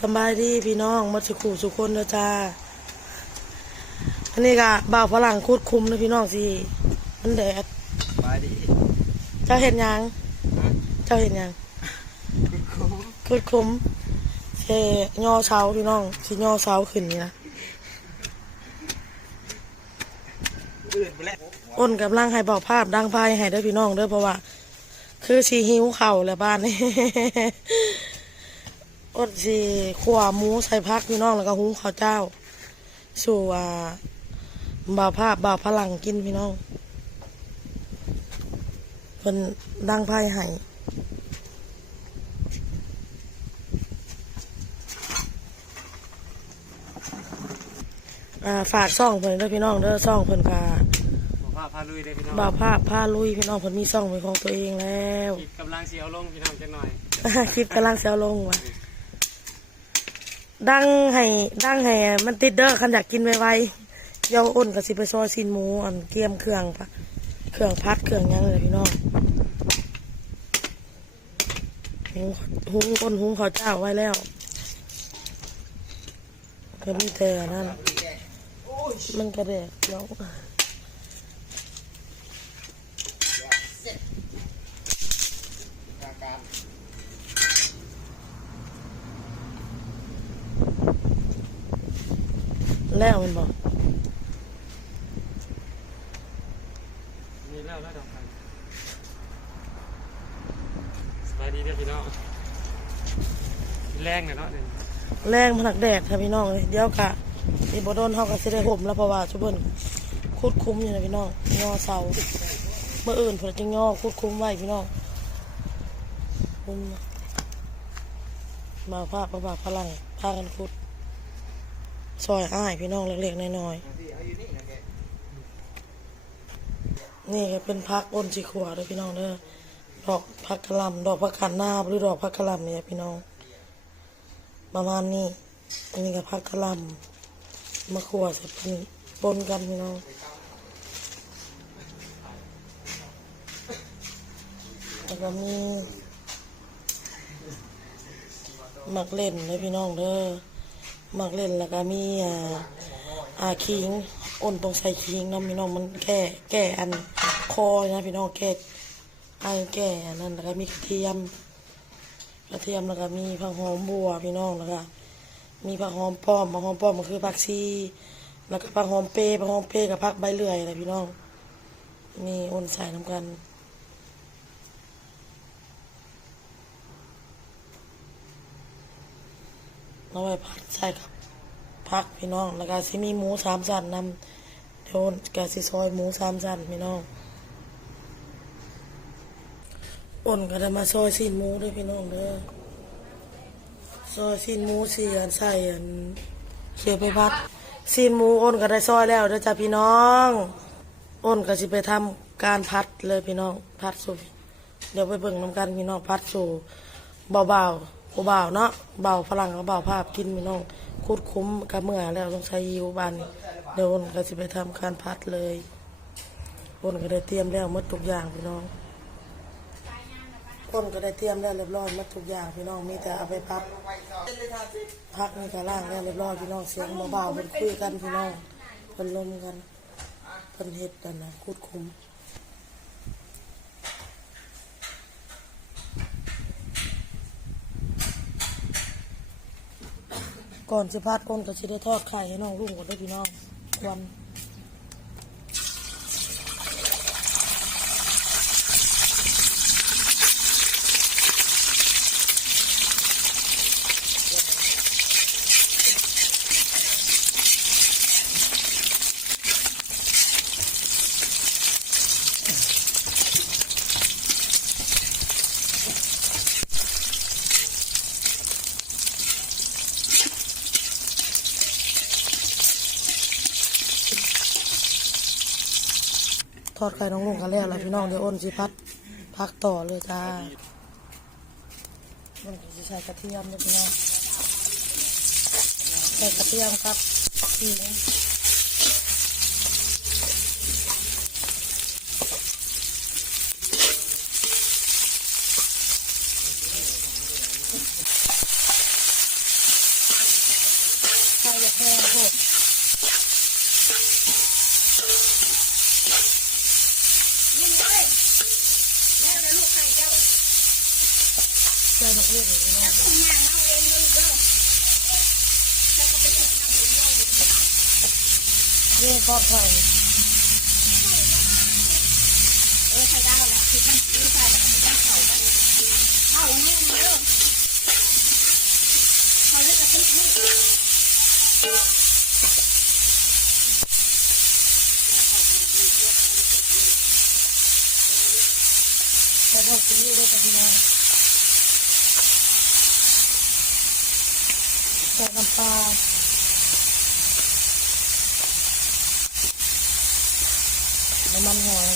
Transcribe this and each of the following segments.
สำบายดีพี่น้องหมาสุขูสุคนเด้อจ้าอันนี้ก็บ่าวฝรั่งคูดคุมนะพี่น้องสิมันแดดบายดีเจ้าเห็นยังเจ้าเห็นยังคุณครูคูดคุมเชย่อเช้าพี่น้องสิย่อเช้าขึ้นนี่นะอื่นไปแล้วอ้นกับร่างให้บอกภาพดังไฟให้เด้อพี่น้องเด้อเพราะว่า คือสีหิวเข่าวแล้วบ้านนี่ อ้นสีขวาหมูใส่พักพี่น้องแล้วก็หุงข้าวเจ้า สู่อ่าบ่าวภาพบ่าวพลังกินพี่น้องเป็นดังไพ่ให้อ่าฝากซ่องเพิ่นเด้อพี่น้องเด้อซ่องเพิ่นกาบอกว่าพาลุยเลยพี่น้องบ่าวภาพพาลุยพี่น้องเพิ่นมีซ่องเป็นของตัวเองแล้วคิดกำลังเสียวลงพี่น้องจังหน่อย คลิปกำลังเซลลงว่ะ ดังให้ดังให้มันติดเด้อคันอยากกินไวๆเดี๋ยวอ้นกับสิไปซอยซินหมูอันเกียมเครื่องปะเครื่องพัดเครื่องยังเลยพี่น้องหุงหุงอ้นหุงข้าวเจ้าไว้แล้วก็มีแต่นนั่นมันกระเดกเดี๋ยว แล้วมันบอกมีแล้วแล้วดอกกันสบายดีเด้อพี่น้องแรงหน่อยเนาะเนี่ยแรงมันหักแดดค่ะพี่น้องเลยเดี๋ยวกะอีบโดนเขาก็สิได้ห่มแล้วเพราะว่าชุบเบิ้นคุดคุ้มอยู่นะพี่น้องงอเสาเมื่ออื่นเพิ่นจะงอคุดคุ้มไว้พี่น้องคุ้มมาภาพมาบากพลังพากันคุด ซอยอ้ายพี่น้องเล็กๆน้อยๆนี่ก็เป็นพักอ้นสีขวาด้วยพี่น้องเด้อดอกพักกระลำดอกพักขันหน้าหรือดอกพักกระลำเนี่ยพี่น้อง ประมาณนี้อันนี้ก็พักกระลำมะขวดใส่ปนปนกันพี่น้องแล้วก็มีหมักเล่นเลยพี่น้องเด้อ มักเล่นแล้วก็มีอ่าอาคิงอ้นตรงใส่คิงเนาะพี่น้องมันแก้แก้อันคอนะพี่น้องแก้ไอแก้อันนั้นแล้วก็มีกระเทียมกระเทียมแล้วก็มีผักหอมบัวพี่น้องแล้วก็มีผักหอมป้อมผักหอมป้อมก็คือผักชีแล้วก็ผักหอมเปย์ผักหอมเปย์กับผักใบเลื่อยอะไรพี่น้องมีอ้นใส่น้ำกัน เอาไว้ผัดใส่กับผักพี่น้อง แล้วก็สิมีหมูสามสันนำเดี๋ยวกะสิซอยหมูสามสันพี่น้องอ้นก็ได้มาซอยซีนหมูด้วยพี่น้องเด้อซอยซีนหมูสี่อันใส่อันเขียวไปพัดซีนหมูอ้นก็ได้ซอยแล้วเด้อจ้าพี่น้องอ้นก็สิไปทำการพัดเลยพี่น้องพัดสู่เดี๋ยวไปเบิ่งน้ำกันพี่น้องพัดสู่เบาๆ เบาเบาๆเนาะเบาฝรั่งก็เบาภาพกินพี่น้องคุดคุ้มกับเมื่อแล้วต้องใช้ยิวบานเดี๋ยวอนก็สิไปทำการพัดเลยอนก็ได้เตรียมแล้วหมดทุกอย่างพี่น้องอ้นก็ได้เตรียมแล้วเรียบร้อยหมดทุกอย่างพี่น้องมีแต่เอาไปพัดพักนี่ก็ล่างแล้วเรียบร้อยพี่น้องเสียงเบาๆเพิ่นคุยกันพี่น้องเพิ่นลมกันเพิ่นเฮ็ดกันนะคุดคุ้ม ก่อนสิพาดก้นก็สิได้ทอดไข่ให้น้องลุงก่อนได้อพี่น้องควัน ทอดไข่น้องลุงกันแล้วล่ะพี่น้องเดี๋ยวอ้นสิพัดพักต่อเลยจ้ามันจะใช้กระเทียมเด้อพี่น้องใส่กระเทียมครับขิง เล่นพี่น้อง นี่ก็ไผ่เออใครได้แล้วคือท่านคือใครท่านเขาเขาเนี่ยมาเริ่มเขาเลือกกระติกนี่ใส่พวกซีอิ๊วด้วยจ้ะพี่น้องใส่น้ำปลา น้ำมันหอย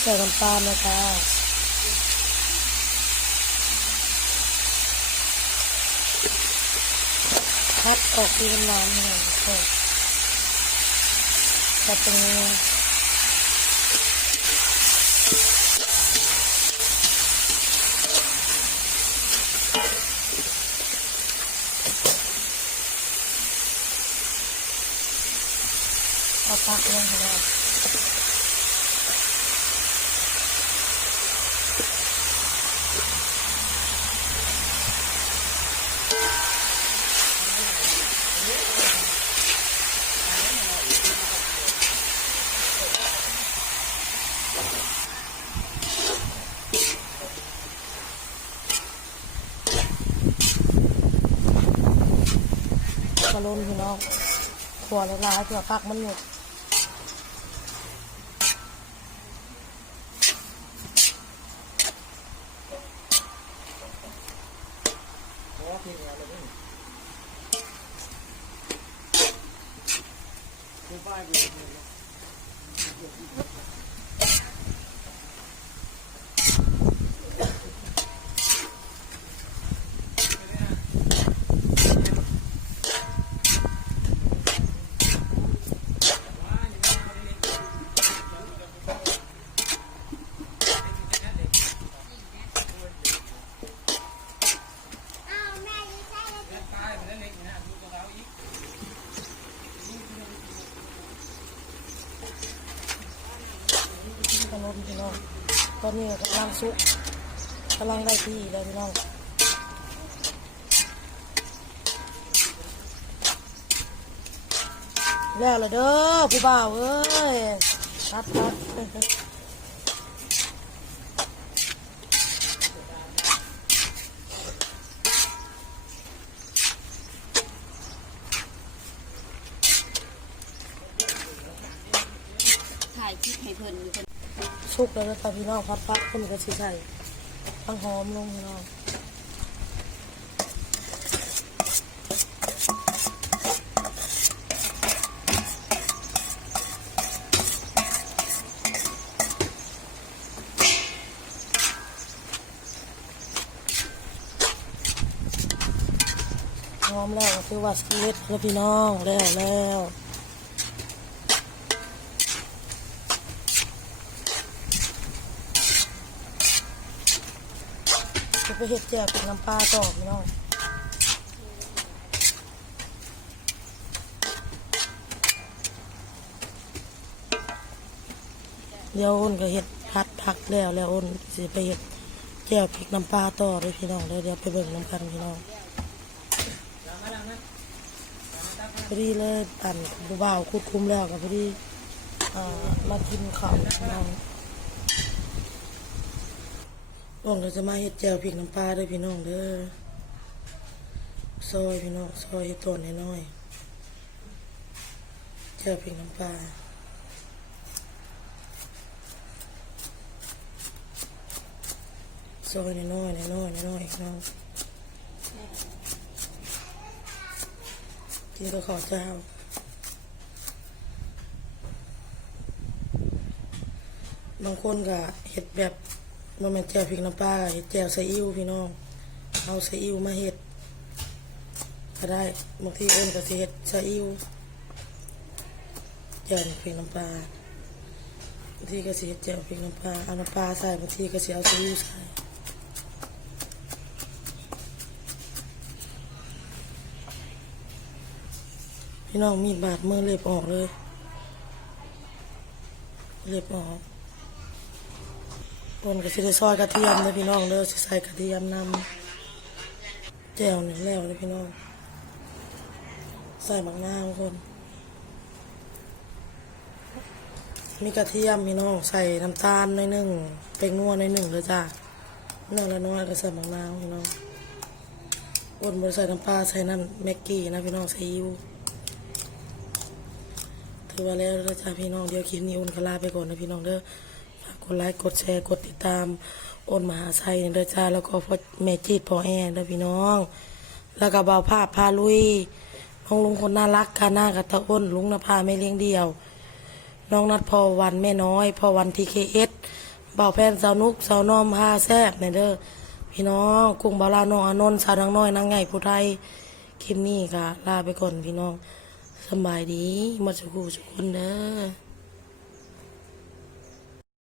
ใส่น้ำตาลนะคะพัดออกที่น้ำหน่อยก็แต่ตรงนี้ เอาพักลงไปแล้วกระล้นพี่น้องขวดละลายเผื่อพักมันหยุด กระล้นพี่น้อง ตอนนี้กำลังสุกกำลังได้ที่แล้วพี่น้องแล้วละเด้อผู้บ่าวเอ้ยพัดพัดถ่ายคลิปให้เพิ่นอยู่เพิ่น สุกแล้วนะจ๊ะพี่น้องพัดพัดคนก็สิใส่ตั้งหอมลงพี่น้องหอมแล้วคือว่าสเล็ดแล้วพี่น้องแล้วแล้ว จะไปเห็ดแจ่วกับน้ำปลาต่อพี่น้องเดี๋ยวอ้นก็เห็ดพัดพักแล้วแล้วอ้นสิไปเห็ดแจ่วพริกน้ำปลาต่อเลยพี่น้องเดี๋ยวเดี๋ยวไปเบิ่งน้ำกันพี่น้องพอดีเลยปั่นบูบ่าวคุดคุ้มแล้วกับพอดีอ่มากินข้าวพี่น้อง น้องเราจะมาเฮ็ดแจ่วพริกน้ำปลาด้วยพี่น้องเด้อซอยพี่น้องซอยเฮ็ดต้นน้อยแจวพริกน้ำปลาซอยน้อยน้อยน้อยน้องกินกับข้าวเจ้าบางคนก็เฮ็ดแบบ บ่แม่นแจ่วพริกน้ำปลาเฮ็ดแจ่วใส่อิ๊วพี่น้อง เอาใส่อิ๊วมาเฮ็ดก็ได้บางทีเอิ้นก็สิเฮ็ดใส่อิ๊วแจ่วพริกน้ำปลาบางทีก็สิเฮ็ดแจ่วพริกน้ำปลาเอาน้ำปลาใส่บางทีก็สิเอาใส่อิ๊วใส่พี่น้องมีดบาดมือเล็บออกเลย เล็บออก ต้นก็สิได้ซอยกระเทียมเลยพี่น้องเด้อสิใส่กระเทียมนำแจ่วหนึ่งแล้วเลยพี่น้อง ใส่บักนาวคน มีกระเทียมพี่น้องใส่น้ำตาลหน่อยหนึ่งเป็นนัวหน่อยหนึ่งเลยจ้าเนื้อละน้อยก็ใส่บักน้าพี่น้องอ้วนบริใส่น้ำปลาใส่น้ำแม็กกี้นะพี่น้องใส่ยูถือว่าแล้วแล้วจ้าพี่น้องเดี๋ยวคลิปนี้อ้นก็ลาไปก่อนนะพี่น้องเด้อ กดไลค์กดแชร์กดติดตามโอนมหาไซเด้อจ้าแล้วก็พ่อแม่จีดพ่อแอนเด้อพี่น้อง แล้วก็เบาวภาพพาลุยน้องลุงคนน่ารักกาหน้ากับตาอ้นลุงนภาไม่เลี้ยงเดียว น้องนัดพอวันแม่น้อยพอวันทีเคเอสเบาวแพนสาวนุกสาวน้อมพาแซบในเด้อพี่น้องกุ้งบาลาน้องอนนท์สาวนางน้อยนางไงผู้ไทยคลิปนี้ค่ะลาไปก่อนพี่น้องสบายดีมาสุขสุขคนเด้อ